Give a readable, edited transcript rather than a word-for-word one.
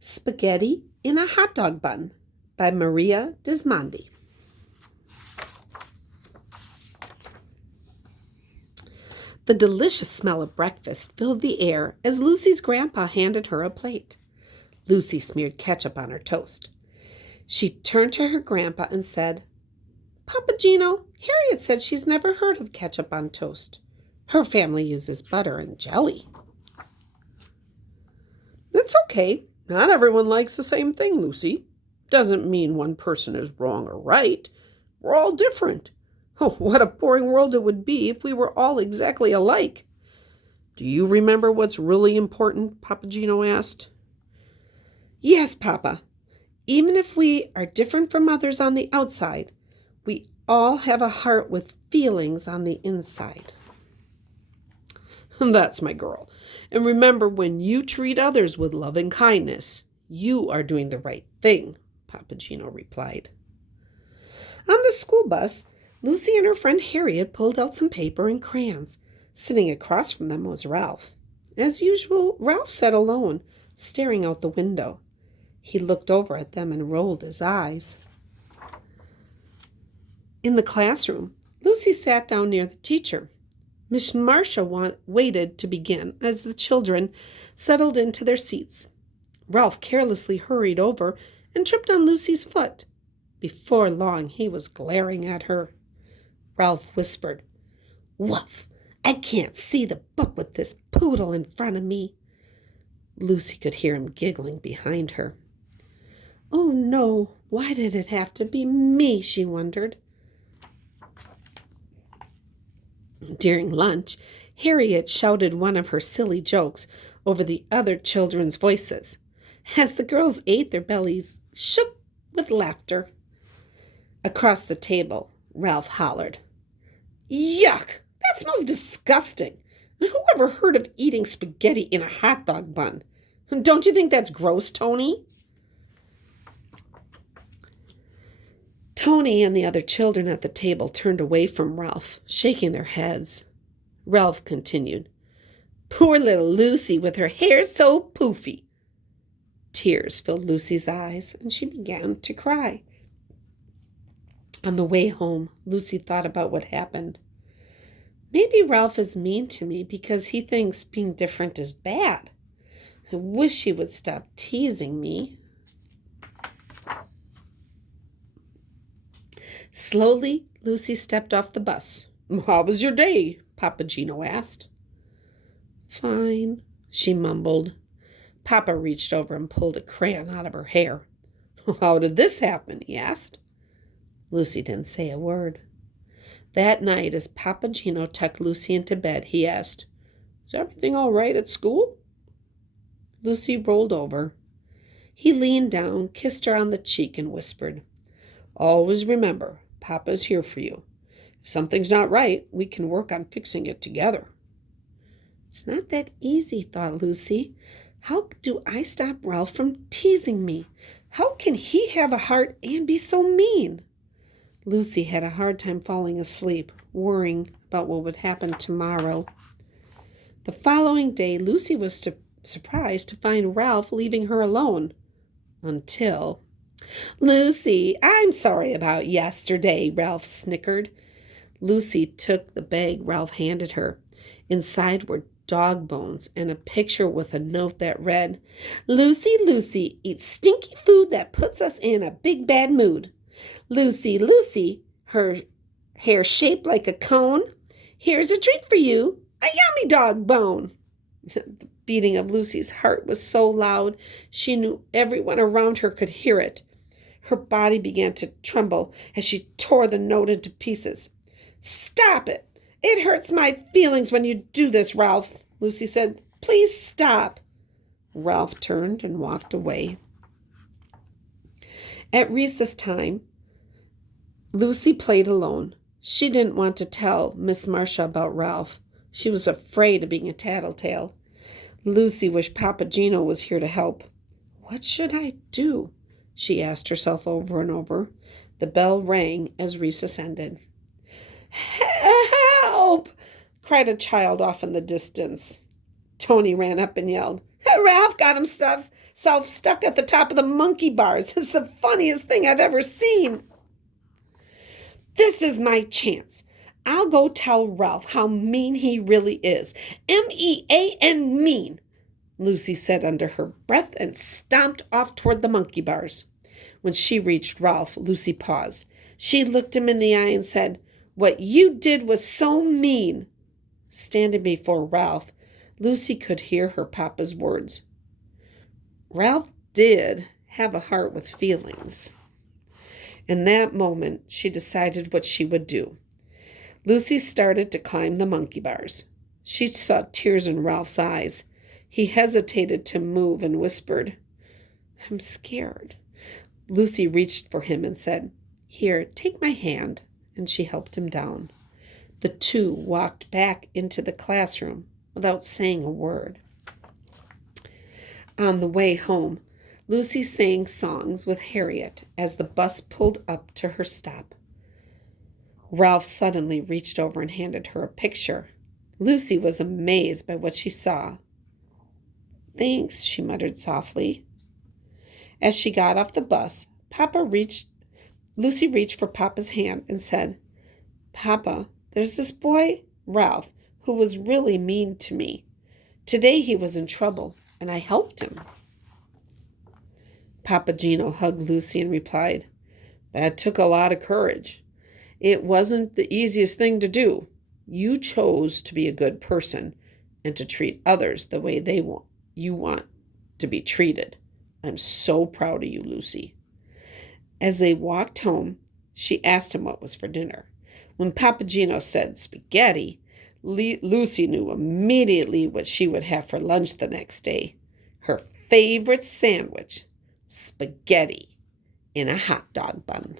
Spaghetti in a Hot Dog Bun by Maria Dismondy. The delicious smell of breakfast filled the air as Lucy's grandpa handed her a plate. Lucy smeared ketchup on her toast. She turned to her grandpa and said, "Papa Gino, Harriet said she's never heard of ketchup on toast. Her family uses butter and jelly." "It's okay. Not everyone likes the same thing, Lucy. Doesn't mean one person is wrong or right. We're all different. Oh, what a boring world it would be if we were all exactly alike." "Do you remember what's really important?" Papa Gino asked. "Yes, Papa. Even if we are different from others on the outside, we all have a heart with feelings on the inside." "That's my girl. And remember, when you treat others with love and kindness, you are doing the right thing," Papa Gino replied. On the school bus, Lucy and her friend Harriet pulled out some paper and crayons. Sitting across from them was Ralph. As usual, Ralph sat alone, staring out the window. He looked over at them and rolled his eyes. In the classroom, Lucy sat down near the teacher. Miss Marcia waited to begin as the children settled into their seats. Ralph carelessly hurried over and tripped on Lucy's foot. Before long, he was glaring at her. Ralph whispered, "Woof! I can't see the book with this poodle in front of me." Lucy could hear him giggling behind her. "Oh no, why did it have to be me?" she wondered. During lunch, Harriet shouted one of her silly jokes over the other children's voices. As the girls ate, their bellies shook with laughter. Across the table, Ralph hollered, "Yuck! That smells disgusting! And who ever heard of eating spaghetti in a hot dog bun? Don't you think that's gross, Tony?" Tony and the other children at the table turned away from Ralph, shaking their heads. Ralph continued, "Poor little Lucy with her hair so poofy." Tears filled Lucy's eyes, and she began to cry. On the way home, Lucy thought about what happened. Maybe Ralph is mean to me because he thinks being different is bad. I wish he would stop teasing me. Slowly, Lucy stepped off the bus. "How was your day?" Papa Gino asked. "Fine," she mumbled. Papa reached over and pulled a crayon out of her hair. "How did this happen?" he asked. Lucy didn't say a word. That night, as Papa Gino tucked Lucy into bed, he asked, "Is everything all right at school?" Lucy rolled over. He leaned down, kissed her on the cheek, and whispered, "Always remember, Papa's here for you. If something's not right, we can work on fixing it together." It's not that easy, thought Lucy. How do I stop Ralph from teasing me? How can he have a heart and be so mean? Lucy had a hard time falling asleep, worrying about what would happen tomorrow. The following day, Lucy was surprised to find Ralph leaving her alone. Until... "Lucy, I'm sorry about yesterday," Ralph snickered. Lucy took the bag Ralph handed her. Inside were dog bones and a picture with a note that read, "Lucy, Lucy eats stinky food that puts us in a big bad mood. Lucy, Lucy, her hair shaped like a cone. Here's a treat for you, a yummy dog bone." The beating of Lucy's heart was so loud she knew everyone around her could hear it. Her body began to tremble as she tore the note into pieces. "Stop it! It hurts my feelings when you do this, Ralph," Lucy said. "Please stop." Ralph turned and walked away. At recess time, Lucy played alone. She didn't want to tell Miss Marcia about Ralph. She was afraid of being a tattletale. Lucy wished Papa Gino was here to help. What should I do? She asked herself over and over. The bell rang as recess ended. "Help!" cried a child off in the distance. Tony ran up and yelled, "Ralph got himself self stuck at the top of the monkey bars. It's the funniest thing I've ever seen. This is my chance. I'll go tell Ralph how mean he really is. M-E-A-N, mean, Lucy said under her breath and stomped off toward the monkey bars. When she reached Ralph, Lucy paused. She looked him in the eye and said, "What you did was so mean." Standing before Ralph, Lucy could hear her papa's words. Ralph did have a heart with feelings. In that moment, she decided what she would do. Lucy started to climb the monkey bars. She saw tears in Ralph's eyes. He hesitated to move and whispered, "I'm scared." Lucy reached for him and said, "Here, take my hand," and she helped him down. The two walked back into the classroom without saying a word. On the way home, Lucy sang songs with Harriet as the bus pulled up to her stop. Ralph suddenly reached over and handed her a picture. Lucy was amazed by what she saw. "Thanks," she muttered softly. As she got off the bus, Lucy reached for Papa's hand and said, "Papa, there's this boy, Ralph, who was really mean to me. Today he was in trouble, and I helped him." Papa Gino hugged Lucy and replied, "That took a lot of courage. It wasn't the easiest thing to do. You chose to be a good person and to treat others the way you want to be treated. I'm so proud of you, Lucy." As they walked home, she asked him what was for dinner. When Papa Gino said spaghetti, Lucy knew immediately what she would have for lunch the next day. Her favorite sandwich, spaghetti in a hot dog bun.